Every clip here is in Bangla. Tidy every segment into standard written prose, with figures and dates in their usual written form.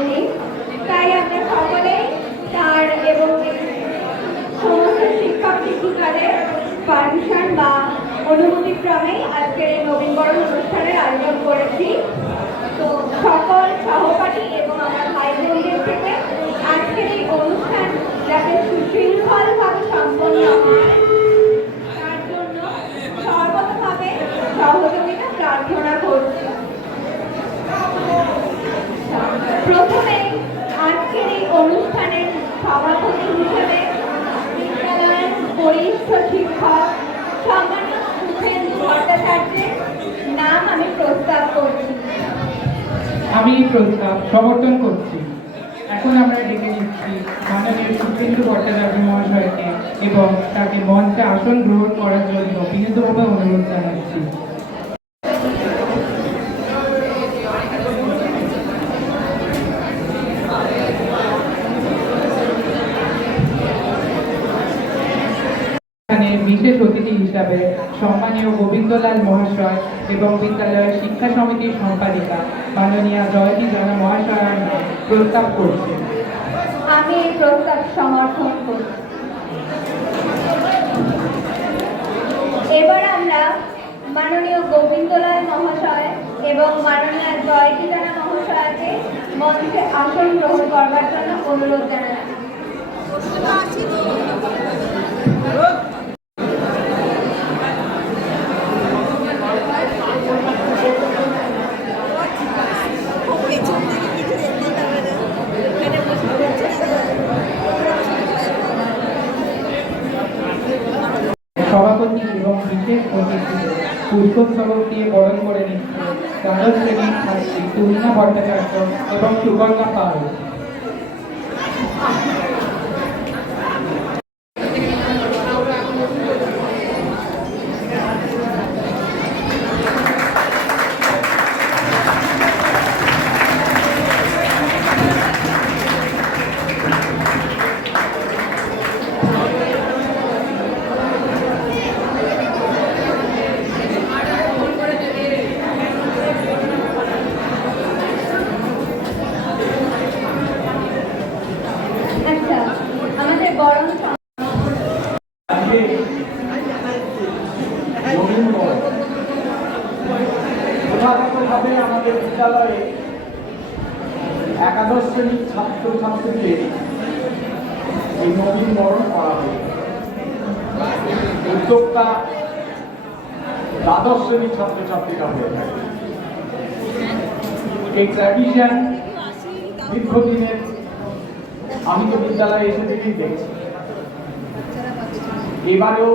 করেছি। তাই আমরা সকলেই তার এবং সমস্ত শিক্ষক শিক্ষিকাদের পারমিশন বা অনুমতিক্রমেই আজকের এই নবীনবরণ অনুষ্ঠানের আয়োজন করেছি। তো সকল সহপাঠী এবং আমার ভাই বোনদের থেকে আজকের এই অনুষ্ঠান যাতে সুশৃঙ্খলভাবে সম্পন্ন হয় তার জন্য সর্বতভাবে সহযোগিতা প্রার্থনা করছি। প্রথমে আজকের এই অনুষ্ঠানের সভাপতি হিসেবে বিদ্যালয়ের বরিষ্ঠ শিক্ষক সম্মানিত সুখেন ভট্টাচার্যের নাম আমি প্রস্তাব করছি। আমি প্রস্তাব সমর্থন করছি। এখন আমরা ডেকে নিচ্ছি মাননীয় সুখেন্দু ভট্টাচার্য মহাশয়কে এবং তাকে মঞ্চে আসন গ্রহণ করার জন্য বিনীতভাবে অনুরোধ জানাচ্ছি। বিশেষ অতিথি হিসাবে সম্মানীয় গোবিন্দলাল মহাশয় এবং বিদ্যালয়ের শিক্ষা সমিতির সম্পাদিকা মাননীয়া জয়তী জানা মহাশয়ের নাম প্রস্তাব করছি। আমি এই প্রস্তাব সমর্থন করছি। এবার আমরা মাননীয় গোবিন্দলাল মহাশয় এবং মাননীয়া জয়তী জানা মহাশয়কে মঞ্চে আসন গ্রহণ করবার জন্য অনুরোধ জানাচ্ছি। সভাপতি এবং বিশেষ অতিথি পুষ্পস্তবক দিয়ে বরণ করে নিচ্ছে দ্বাদশ শ্রেণীর ছাত্রী তুহিনা ভট্টাচার্য এবং সুকন্যা পাল। প্রথাগতভাবে আমাদের বিদ্যালয়ে একাদশ শ্রেণীর ছাত্রছাত্রীদের এই নবীনবরণ করা হয়। উদ্যোক্তা দ্বাদশ শ্রেণীর ছাত্রছাত্রীরা হয়ে থাকে। এই ট্র্যাডিশন দীর্ঘদিনের আমি তো বিদ্যালয়ে এসে থেকেই দেখছি। এবারেও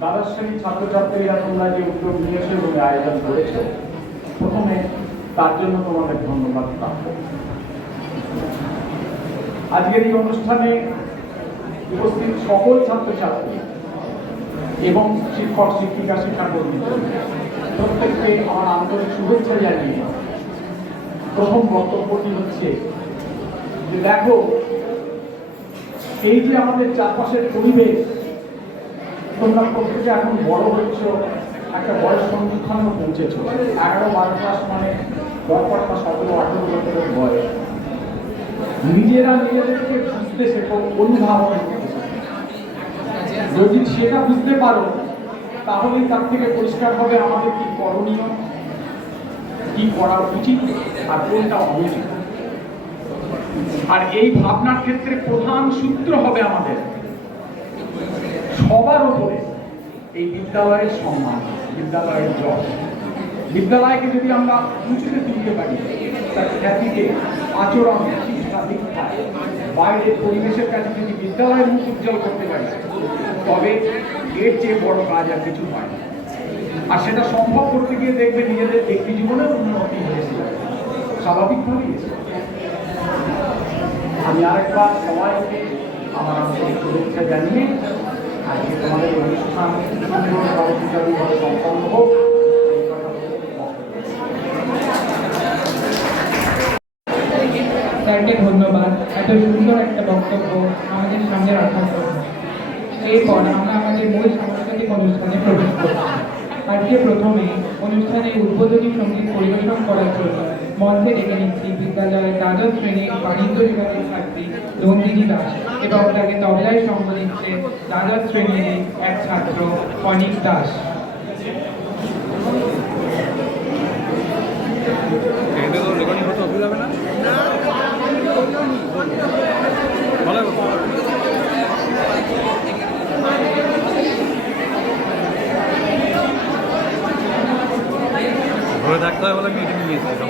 দ্বাদশ শ্রেণীর ছাত্রছাত্রীরা তোমরা যে উদ্যোগ নিয়েছো এবং আয়োজন করেছো, প্রথমে তার জন্য তোমাদের ধন্যবাদ প্রাপ্য। আজকের এই অনুষ্ঠানে উপস্থিত সকল ছাত্রছাত্রী এবং শিক্ষক শিক্ষিকা শিক্ষাকর্মী প্রত্যেককে আমার আন্তরিক শুভেচ্ছা জানিয়ে প্রথম বক্তব্যটি হচ্ছে যে দেখো, এই যে আমাদের চারপাশের পরিবেশ, তোমরা প্রত্যেকে এখন বড় হচ্ছ, একটা বয়স সন্ধিক্ষণে পৌঁছেছ। 11-12 ক্লাস মানে 17-18 বছরের বয়স। নিজেরা নিজেদেরকে বুঝতে শেখো, অনুধাবন করতে শেখো। যদি সেটা বুঝতে পারো তাহলেই তার থেকে পরিষ্কার হবে আমাদের কি করণীয়, কি করা উচিত আর কোনটা অনুচিত। আর এই ভাবনার ক্ষেত্রে প্রধান সূত্র হবে আমাদের সবার উপরে এই বিদ্যালয়ের সম্মান, বিদ্যালয়ের যশ। বিদ্যালয়কে যদি আমরা উঁচুতে তুলতে পারি, তার খ্যাতিকে, আচরণে, শিক্ষা দীক্ষায়, বাইরের পরিবেশের কাছে যদি বিদ্যালয়ের মুখ উজ্জ্বল করতে পারি, তবে এর চেয়ে বড় কাজ আর কিছু হয় না। আর সেটা সম্ভব করতে গিয়ে দেখবে নিজেদের ব্যক্তি জীবনের উন্নতি হয়েছে, স্বাভাবিকভাবেই। আমি আরেকবার সবাইকে আমার আন্তরিক শুভেচ্ছা জানিয়ে আজকে তোমাদের অনুষ্ঠান সুন্দরভাবে সম্পন্ন হোক। স্যারকে ধন্যবাদ এত সুন্দর একটা বক্তব্য আমাদের সামনে রাখার জন্য। এরপর আমরা আমাদের মূল সাংস্কৃতিক অনুষ্ঠানে প্রবেশ করছি। আজকে প্রথমে অনুষ্ঠানে উদ্বোধনী সঙ্গীত পরিবেশন করার জন্য মঞ্চে ডেকে নিচ্ছি বিদ্যালয়ের দ্বাদশ শ্রেণীর বাণিজ্য বিভাগের ছাত্রী নন্দিনী দাস এবং তাকে তবলায় সঙ্গ দিচ্ছে দ্বাদশ শ্রেণীর এক ছাত্র অনিক দাস। রেকর্ডিং করতে অসুবিধা হবে না? ভালো ধরে থাকতে হয় বলে আমি এটা নিয়ে এসেছি।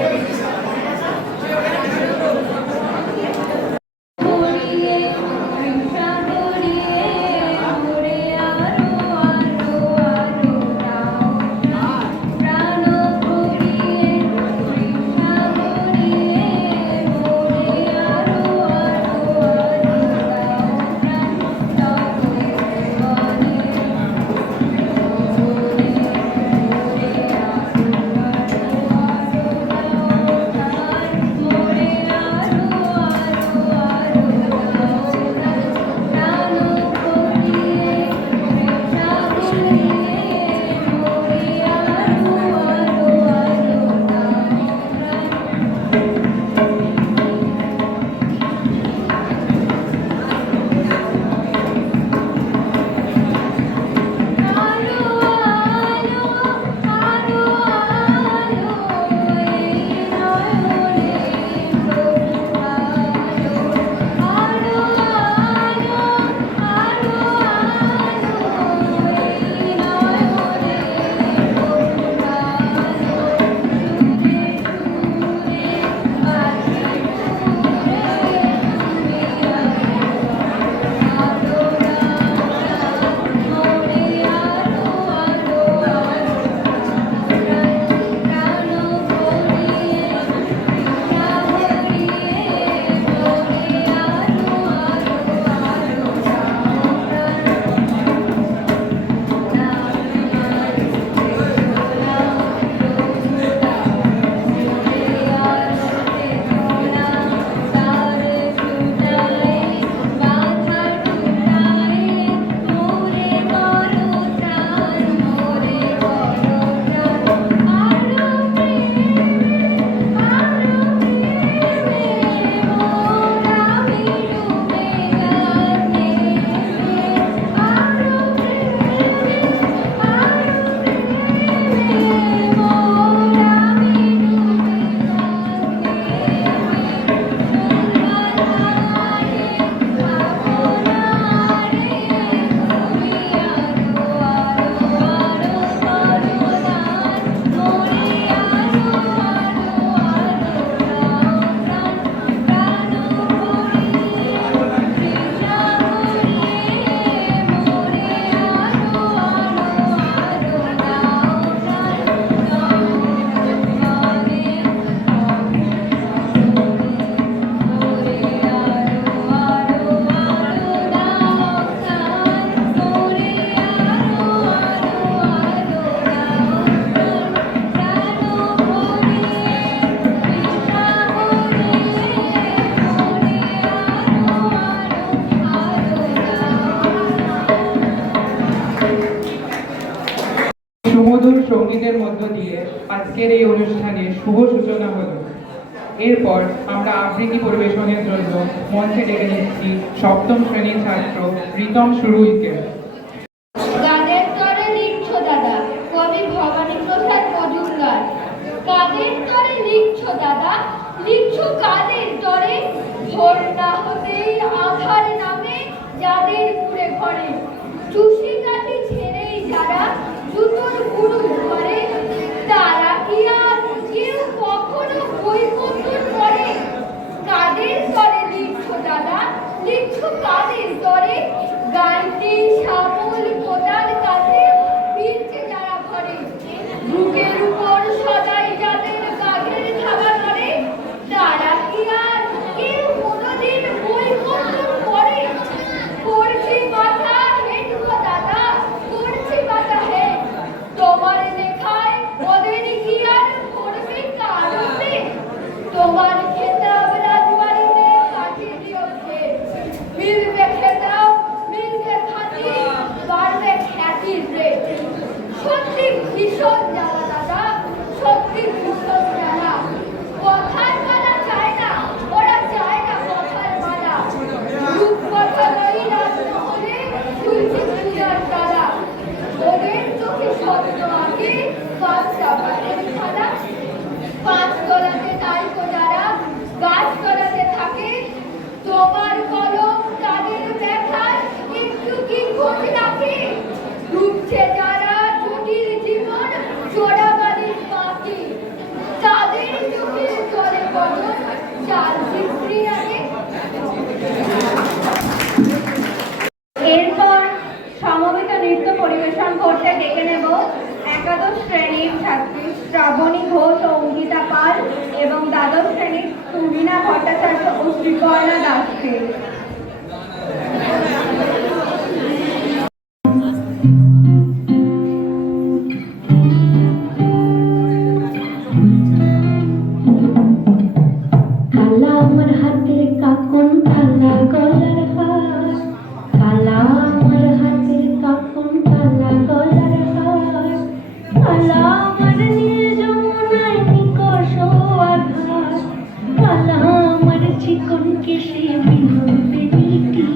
সুমধুর সঙ্গীতের মধ্য দিয়ে আজকের এই অনুষ্ঠানের শুভ সূচনা হলো। এরপর আমরা আবৃত্তি পরিবেশনের জন্য মঞ্চে ডেকে নিচ্ছি সপ্তম শ্রেণীর ছাত্র প্রীতম সুরুইকে। গানের তরে লিখছো দাদা, কবি ভবানী প্রসাদ মজুমদার। কাদের তরে লিখছো দাদা, লিখছো কাদের তরে? ভোর না হতেই আধার নামে যাদের পুরে ঘরে, চুষি কাটি ছেড়েই যারা জুতোর গুরু ঘরে, তারা কি আর কেউ কখনো বইপত্র পড়ে? কাদের তরে লিখছো দাদা, লিখছো কাদের তরে? গাইতে শামল কোদাল কাছে ফিরছে যারা ঘরে, বুকের উপর সদাই যাদের কাঁধের থাবা ধরে, তারা কি আর কেউ কোনোদিন বই ভীষণ জ্বালা দাদা, সত্যি ভীষণ জ্বালা। কথার মালা চায় না, ওরা চায় না কথার মালা। রূপকথা নই রাত্র হলে ঝুলছে চূড়ার তারা। ওদের চোখে স্বপ্ন আঁকে বাচ্চা বাড়ির ছাড়া। পাঁচতলাতে তাইকো যারা গাছতলাতে থাকে, তোমার কলম তাদের ব্যথার একটু কি খোঁজ রাখে? ডুবছে যারা জটিল জীবন চোরাবালির পাখি, তাদের চোখের জলে বদন চাল বিক্রি আগে। এরপর সমবেত নৃত্য পরিবেশন করতে ডেকে নেব একাদশ শ্রেণীর ছাত্রী শ্রাবণী ঘোষ ও অঙ্কিতা পাল এবং দ্বাদশ শ্রেণীর তুলিনা ভট্টাচার্য ও শ্রীপর্ণা দাসকে। কালা আমার হাতের কাকন, কালা গলার হার, কালা আমার হাতের কাকন, কালা গলার হার, কালা আমার নীল যমুনায় নিকষ আধার, কালা আমার চিকন কেশে বিনোদ বেনিটি,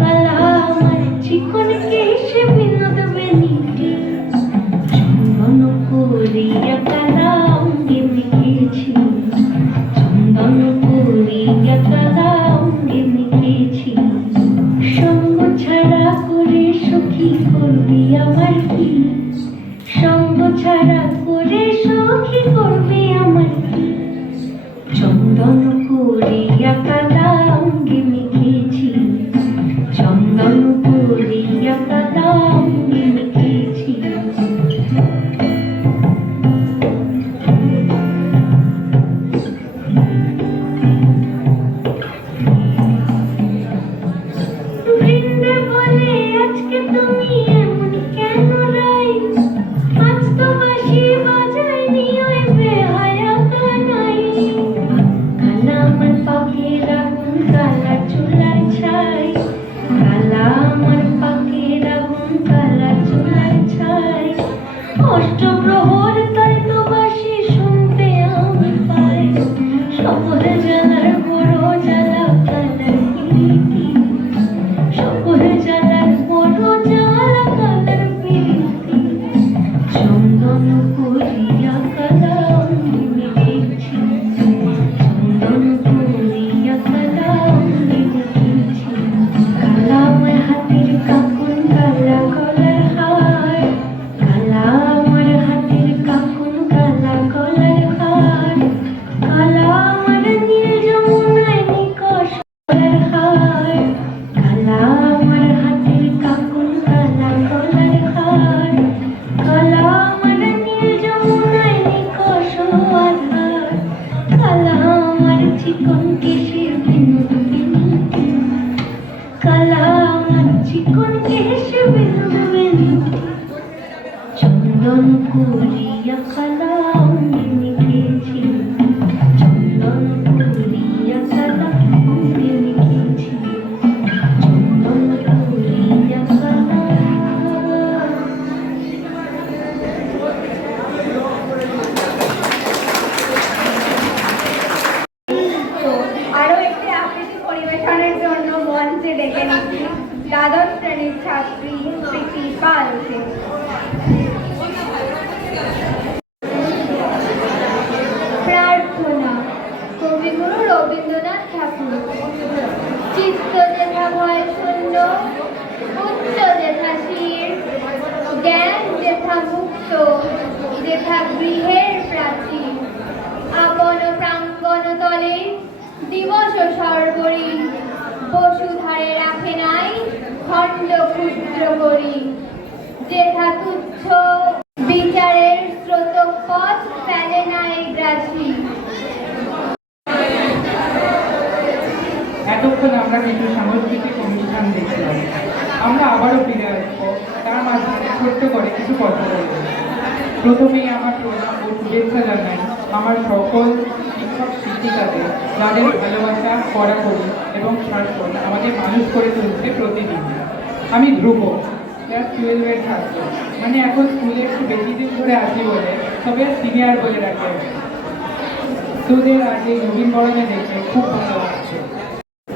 কালা আমার চিকন কেশে বিনোদ বেনিটি, চন্দন করিয়া কালা অঙ্গে মেখেছি, চন্দন করিয়া কালা অঙ্গে মেখেছি, সঙ্গ ছাড়া করে সখী করবি আমার কি, সঙ্গ ছাড়া করে সখী করবি আমার কি, চন্দন করিয়া কালা অঙ্গে মেখেছি, চন্দন করিয়া কালা অঙ্গে মেখেছি। বৃন্দাবনে আজকে তুমি এমন কেন রাই, আজ তো বাঁশি বাজাইনি ওই বেহায়া কানাই, কালা আমার পাখির আগুন, কালা চুলার ছাই, কালা আমার পাখির আগুন, কালা চুলার ছাই, অষ্টপ্রহর তাই তো বাঁশি শুনতে আমি পাই, সকল জ্বালার বড় জ্বালা কালার প্রীতি, সকল জ্বালার বড় জ্বালা কালার প্রীতি, চন্দন করিয়া কালা অঙ্গে মেখেছি, চন্দন করিয়া কালা অঙ্গে মেখেছি, কালা আমার হাতের কাকন, কালা গলার হার, কালা আমার হাতের কাকন, কালা গলার হার, কালা আমার নীল যমুনায় নিকষ গলার হার, কালা আমার হাতের কাকন, কালা গলার হার, কালা আমার নীল যমুনায় নিকষ আধার, কালা আমার চিকন কেশের বিনোদ বেনিটি, কালা আমার চিকন কেশে বিনোদ বেনিটি, চন্দন করিয়া কালা অঙ্গে মেখেছি, চন্দন করিয়া কালা অঙ্গে মেখেছি, চন্দন করিয়া কালা। আরো একটি আবৃত্তি পরিবেশনের জন্য মঞ্চে ডেকে নিচ্ছি দ্বাদশ শ্রেণীর ছাত্রী প্রীতি পালকে। প্রার্থনা কবিগুরু রবীন্দ্রনাথ ঠাকুর। চিত্ত যেথা ভয় শূন্য, উচ্চ যেথা শির, জ্ঞান যেথা মুক্ত, যেথা গৃহের প্রাচীর, আপন প্রাঙ্গণ তলে দিবস সর্বরী, বসুধারে রাখে নাই খণ্ড ক্ষুদ্র করি, যেথা তুচ্ছ বিচারের স্রোতপথ ফেলে নাই গ্রাসী। এতক্ষণ আমরা কিছু সাংস্কৃতিক অনুষ্ঠান দেখলাম, আমরা আবারও ফিরে আসবো তার মাঝখানে ছোট্ট করে কিছু কথা বলবো। প্রথমেই আমার প্রণাম ও শুভেচ্ছা জানাই আমার সকল শিক্ষক শিক্ষিকাদের, যাদের ভালোবাসা, কড়াকড়ি এবং শাসন আমাদের মানুষ করে তুলছে প্রতিদিন। আমি ধ্রুব, ক্লাস 12-এর ছাত্র। মানে এখন স্কুলে একটু বেশি দিন ধরে আছি বলে তবে সিনিয়র বলে রাখে। তোদের আজ এই নবীন বরণে দেখে খুব ভালো লাগছে।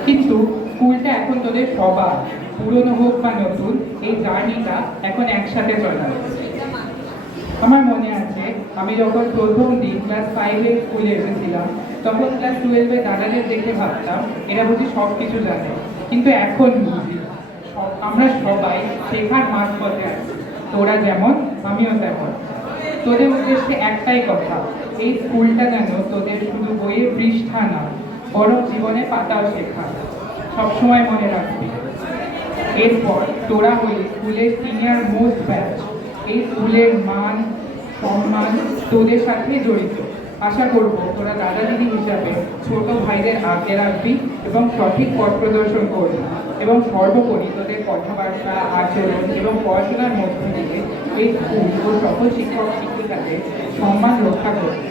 কিন্তু স্কুলটা এখন তোদের সবার, পুরনো হোক বা নতুন, এই জার্নিটা এখন একসাথে চলা। আমার মনে আছে আমি যখন প্রথম দিন ক্লাস 5-এ স্কুলে এসেছিলাম, তখন ক্লাস 12-এ দাদাদের দেখে ভাবতাম এরা বুঝি সব কিছু জানে, কিন্তু এখন বুঝি আমরা সবাই শেখার মাঝ পথে আছি। তোরা যেমন, আমিও তেমন। তোদের উদ্দেশ্যে একটাই কথা, এই স্কুলটা যেন তোদের শুধু বইয়ের পৃষ্ঠা না, বরং জীবনে পাতাও শেখা। সবসময় মনে রাখবি। এরপর তোরা হলি স্কুলের সিনিয়র মোস্ট ব্যাচ। এই স্কুলের মান সম্মান তোদের সাথে জড়িত। আশা করবো তোরা দাদা দিদি হিসাবে ছোট ভাইদের আগলে রাখবি এবং সঠিক পথ প্রদর্শন করবি, এবং সর্বোপরি তোদের কথাবার্তা, আচরণ এবং পড়াশোনার মধ্য দিয়ে এই স্কুল ও সকল শিক্ষক শিক্ষিকাদের সম্মান রক্ষা করবে।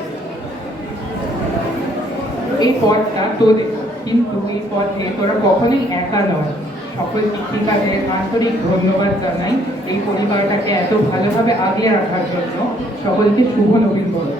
এই পথটা তোদের, কিন্তু এই পথে তোরা কখনোই একা নয়। সকল শিক্ষিকাদের আন্তরিক ধন্যবাদ জানাই এই পরিবারটাকে এত ভালোভাবে আগলে রাখার জন্য। সকলকে শুভ নবীন বরণ।